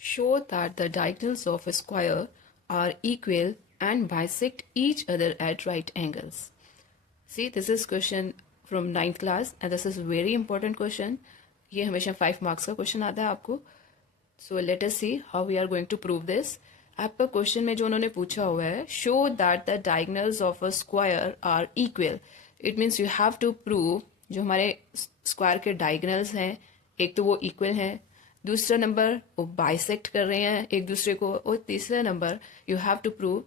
Show that the diagonals of a square are equal and bisect each other at right angles. See, this is question from 9th class and this is very important question. ये हमेशा 5 marks का question आता है आपको. So let us see how we are going to prove this. आपका question में जो उन्होंने पूछा हुआ है, show that the diagonals of a square are equal. It means you have to prove जो हमारे स्क्वायर के डायगोनल्स हैं, एक तो वो इक्वल हैं, दूसरा नंबर वो बाइसेक्ट कर रहे हैं एक दूसरे को, और तीसरा number you have to prove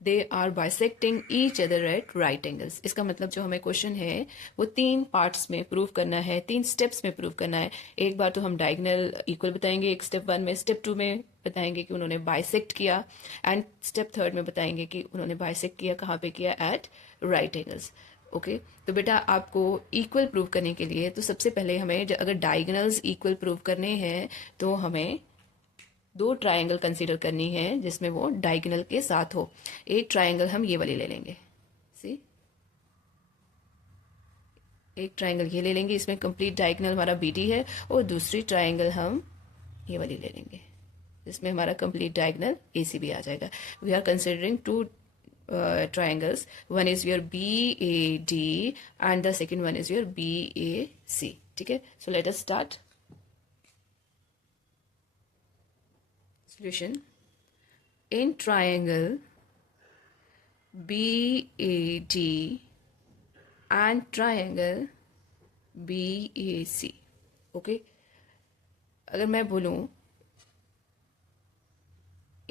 they are bisecting each other at right angles. इसका मतलब जो हमें क्वेश्चन है वो 3 पार्ट्स में प्रूव करना है, 3 स्टेप्स में प्रूव करना है. एक बार तो हम डायगोनल इक्वल बताएंगे एक स्टेप 1 में, स्टेप 2 में बताएंगे कि उन्होंने बाइसेक्ट किया, एंड स्टेप 3 में बताएंगे कि उन्होंने बाइसेक्ट किया कहाँ पे किया, एट राइट एंगल्स. ओके तो बेटा आपको इक्वल प्रूव करने के लिए तो सबसे पहले हमें अगर डायगोनल्स इक्वल प्रूव करने हैं तो हमें 2 ट्रायंगल कंसीडर करनी है जिसमें वो डायगोनल के साथ हो. एक ट्रायंगल हम ये वाली ले लेंगे, सी एक ट्रायंगल ये ले लेंगे, इसमें कंप्लीट डायगोनल हमारा BD है, और दूसरी ट्रायंगल हम ये वाली ले लेंगे जिसमें हमारा कंप्लीट डायगोनल ACB आ जाएगा. We are considering 2 triangles. One is your BAD and the second one is your BAC. ठीक है, so let us start. Solution. In triangle BAD and triangle BAC. Okay, अगर मैं बोलूं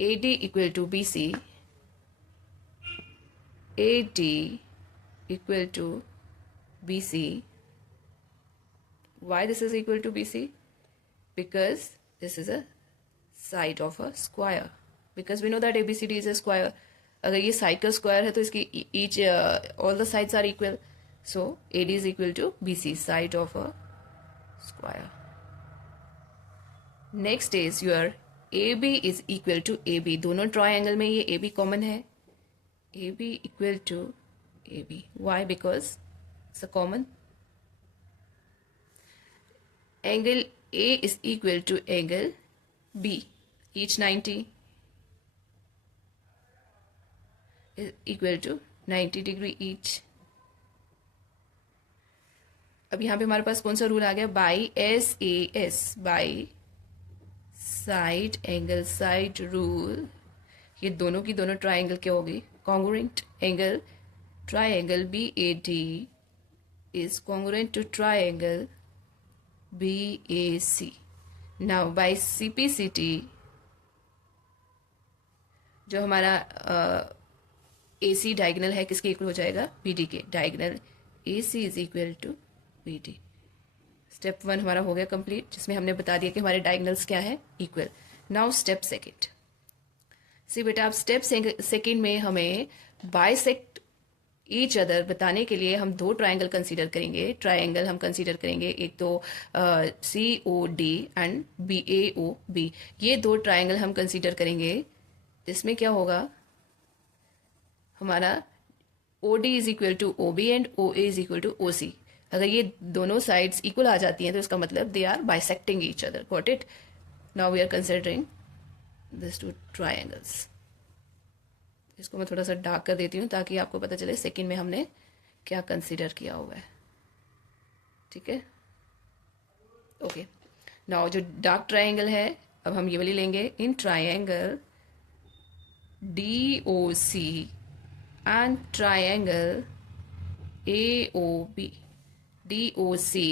AD equal to BC, AD equal to BC. Why this is equal to BC? Because this is a side of a square. Because we know that ABCD is a square. अगर ये side का square है तो इसकी each all the sides are equal. So AD is equal to BC, side of a square. Next is your AB is equal to AB. दोनों triangle में ये AB common है. AB equal to AB. Why? Because it's a common. Angle A is equal to angle B. Each 90 is equal to 90 degree each. अब यहाँ पे हमारे पास कौन सा रूल आ गया? By SAS, by side angle side rule. ये दोनों की दोनों ट्राइंगल क्या होगी? Congruent angle. Triangle BAD is congruent to triangle BAC. Now by CPCT जो हमारा AC डायगोनल है किसके इक्वल हो जाएगा? BD के. Diagonal AC is equal to BD. Step 1 हमारा हो गया कंप्लीट, जिसमें हमने बता दिया कि हमारे डायगोनल्स क्या है? इक्वल. Now step 2. सी बेटा, अब स्टेप 2 में हमें बाइसेक्ट ईच अदर बताने के लिए हम 2 ट्रायंगल कंसीडर करेंगे. ट्रायंगल हम कंसीडर करेंगे, एक तो COD एंड BAOB. ये 2 ट्रायंगल हम कंसीडर करेंगे जिसमें क्या होगा? हमारा OD is equal to OB and OA is equal to OC. अगर ये दोनों साइड्स इक्वल आ जाती हैं तो इसका मतलब they are bisecting each other. Got it? Now we are considering this 2 triangles. इसको मैं थोड़ा सा डार्क कर देती हूँ ताकि आपको पता चले सेकंड में हमने क्या कंसीडर किया हुआ है. ठीक है, ओके. नाउ जो डार्क ट्रायंगल है, अब हम ये वाली लेंगे. In triangle DOC and triangle AOB, DOC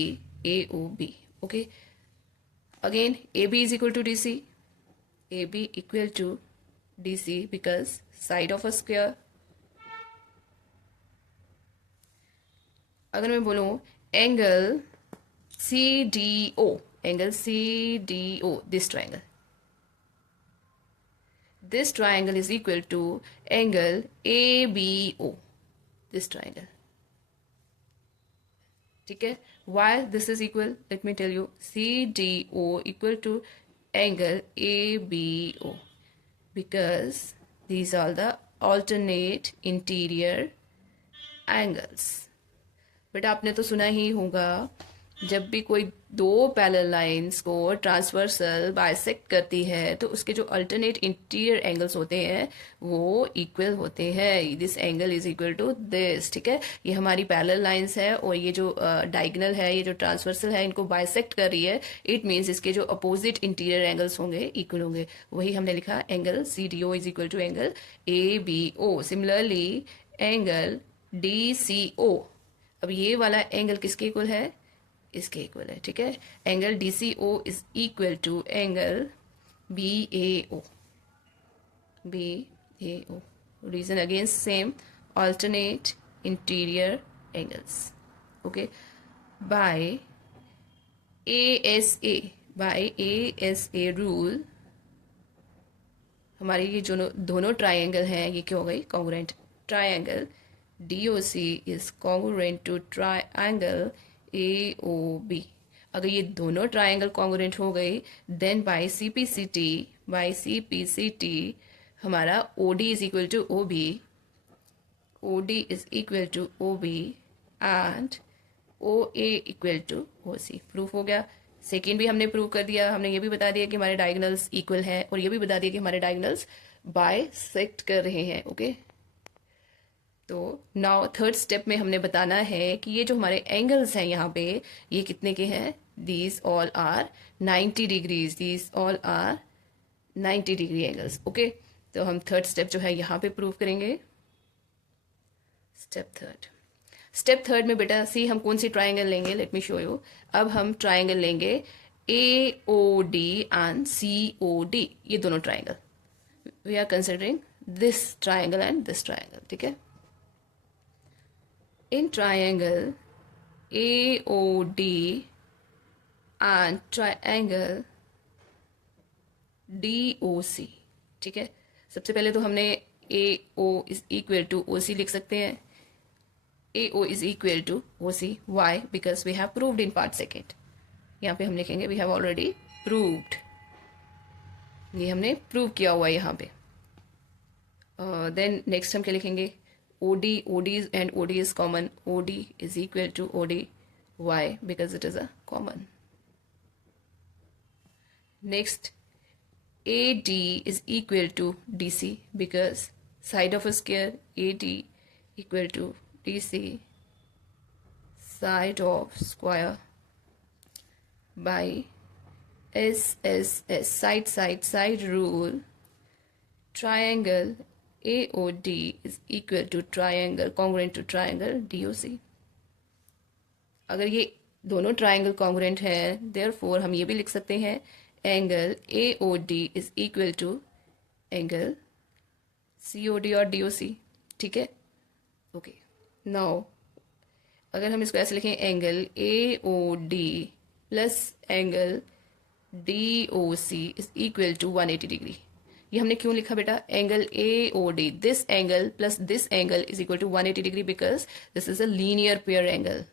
AOB. Okay, again AB is equal to DC. AB equal to DC because side of a square. अगर मैं बोलूं angle CDO, angle CDO, this triangle is equal to angle ABO, this triangle. ठीक है, why this is equal? Let me tell you. CDO equal to angle ABO because these are the alternate interior angles. But आपने तो सुना ही होगा जब भी कोई दो पैरेलल लाइंस को ट्रांसवर्सल बाइसेक्ट करती है तो उसके जो अल्टरनेट इंटीरियर एंगल्स होते हैं वो इक्वल होते हैं. This angle is equal to this. ठीक है, ये हमारी पैरेलल लाइंस है और ये जो डायगोनल है, ये जो ट्रांसवर्सल है, इनको बाइसेक्ट कर रही है. इट मीन्स इसके जो अपोजिट इंटीरियर एंगल्स होंगे इक्वल होंगे. वही हमने लिखा angle C D O is equal to angle A B O. Similarly angle D C O, अब ये वाला एंगल किसके इक्वल है? इसके इक्वल है. ठीक है, angle D C O is equal to angle B A O. B A O. Reason again same, alternate interior angles. Okay, by ASA rule हमारे ये जो दोनों ट्राइंगल हैं ये क्या हो गई? Congruent. Triangle DOC is congruent to triangle AOB. अगर ये दोनों ट्राइंगल कॉन्ग्रुएंट हो गई देन बाय CPCT हमारा OD is equal to OB, OD is equal to OB and OA equal to OC. Proof हो गया. सेकेंड भी हमने प्रूव कर दिया. हमने ये भी बता दिया कि हमारे डायगोनल्स इक्वल हैं और ये भी बता दिया कि हमारे डायगोनल्स बाइसेक्ट कर रहे हैं. ओके, तो नाउ थर्ड स्टेप में हमने बताना है कि ये जो हमारे एंगल्स हैं यहाँ पे ये कितने के हैं? These all are 90 degrees. These all are 90 degree angles. Okay, तो हम थर्ड स्टेप जो है यहाँ पे प्रूव करेंगे. स्टेप थर्ड में बेटा सी हम कौन सी ट्राइंगल लेंगे? Let me show you. अब हम ट्राइंगल लेंगे AOD एंड COD. ये दोनों triangle we are considering this triangle and this triangle. ठीक है, in triangle AOD and triangle DOC. ठीक है, सबसे पहले तो हमने AO is equal to OC लिख सकते हैं. AO is equal to OC. Why? Because we have proved in part second. यहाँ पे हम लिखेंगे we have already proved. ये हमने प्रूव किया हुआ है यहाँ पे. Then next हम क्या लिखेंगे? OD and OD is common. OD is equal to OD. Why? Because it is a common. Next, AD is equal to DC because side of a square AD equal to DC side of square by SSS side rule. Triangle AOD is equal to triangle congruent to triangle DOC. अगर ये दोनों triangle congruent हैं therefore हम ये भी लिख सकते हैं angle AOD is equal to angle COD और DOC. ठीक है, ओके. नाउ अगर हम इसको ऐसे लिखें angle AOD plus angle DOC is equal to 180 degree. ये हमने क्यों लिखा बेटा? Angle AOD, this angle plus this angle is equal to 180 degree because this is a linear pair angle.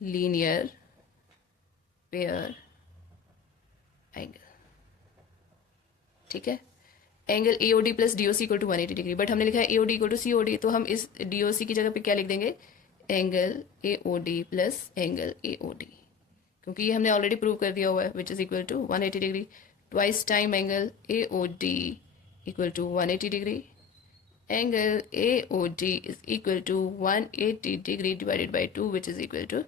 Linear pair angle. ठीक है, angle AOD plus DOC equal to 180 degree. But हमने लिखा है AOD इक्वल टू COD तो हम इस DOC की जगह पे क्या लिख देंगे? Angle AOD plus angle AOD, क्योंकि ये हमने ऑलरेडी प्रूव कर दिया हुआ है which is equal to 180 degree. Twice time angle AOD equal to 180 degree. Angle AOD is equal to 180 degree divided by 2 which is equal to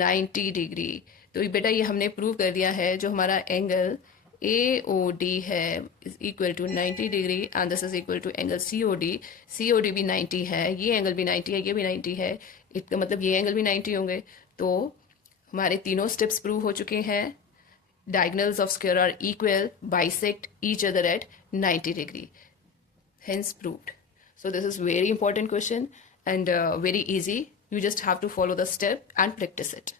90 degree. तो बेटा ये हमने प्रूव कर दिया है जो हमारा एंगल AOD है is equal to 90 degree and this is equal to angle COD. COD भी 90 है, ये एंगल भी 90 है, ये भी 90 है. इसका मतलब ये एंगल भी 90 होंगे. तो हमारे तीनों स्टेप्स प्रूव हो चुके हैं. Diagonals of square are equal, bisect each other at 90 degree. Hence proved. So this is very important question and very easy. You just have to follow the step and practice it.